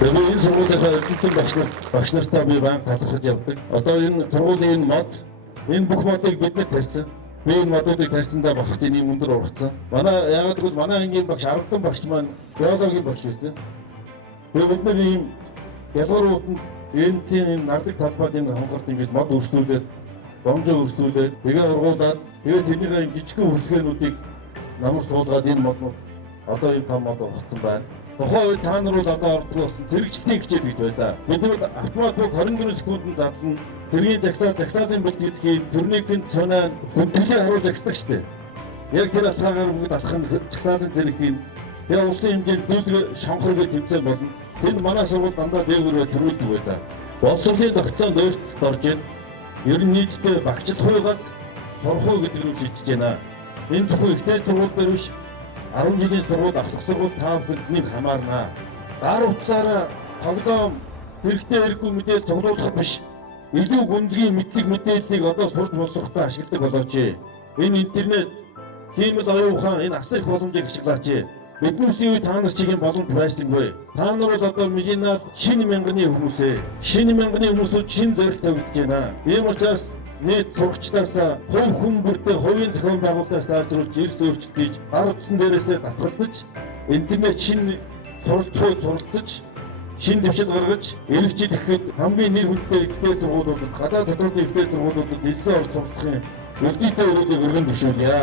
Тэгээд энэ сургуулийн эрдэмтэн багш нартай би баян талархаж явдаг. Одоо энэ сургуулийн мод энэ бүх модыг бид тарьсан. Би энэ модуудыг тарьсандаа багш ийм өндөр ургацсан. Манай яг гэвэл манай ангийн багш Ардан багш маань биологийн багш байсан. Тэгээд бид нар ийм ялгааруудад энэ тийм нардаг талбайд энэ хонхорт ингэж мод өрсөлдөөд, гомжоо өрсөлдөөд, тэгээ ургуулад, тэгээ тэрний жижигхэн үрсгээнүүдийг намар суулгаад энэ моднууд одоо энэ том мод ургацсан байна. Тухайн үед та нар бол одоо ордгоо болсон зэрэгчдийн хичээл гэж байлаа. Бид нар автомат бүх 24 секундэд задлан тэргийн жагсаалын бэлтгэлийг төрнийхөнд цоноо хүндэглээ харуулж агсдаг штеп. Яг тэр алхаагаар бүгд алхах нь жагсаалын зэрэгийг тэгээ улсын хэмжээнд дүүлгэр шонхор гэж тэмцээн болно. Тэнд манай сургууль дандаа дээгүүрээ төрүүлдэг байлаа. Боловсролын тогтцоонд өөрчлөлт орж ийн. Ер нь нийтдээ багцлахуйгаас сурах уу гэдэг нь шийдэж байна. Энэ зөвхөн ихтэй сургууль дээр биш 10 жилийн сургууль ахлах сургууль та бүхэнд хамаарна. Гар утсаараа тоглоом хэрэгтэй хэрэггүй мэдээ цуглуулах биш. Илүү гүнзгий мэдлэг мэдээллийг одоо сурч боловсрохтой ашигладаг болооч. Энэ интернет хиймэл оюун ухаан энэ асар их боломжийг ашиглаач. Биднээс юу та нар чигийн боломж байсангүй. Та нар бол одоо миллионаар шинэ мянганы хүмүүсээ. Шинэ мянганы хүмүүсүүд шинэ зорилт тавьж байна. Ийм учраас нийт сурагчдаас хувь хүн бүртээ хувийн зохион байгуулалтаас айлжруулж эрс өөрчлөлтийг гар утсан дээрээсээ татгалзаж интернет шинэ суралцж шинэ дэвшил гаргаж эргэжил ихэд хамгийн нэр хүндтэй ихтэй сургуулиудад гадаад дотоодын ихтэй сургуулиудад дэлсэн орж сурахын үлдээтэй өрөөлөг өргөн дэвшүүлье.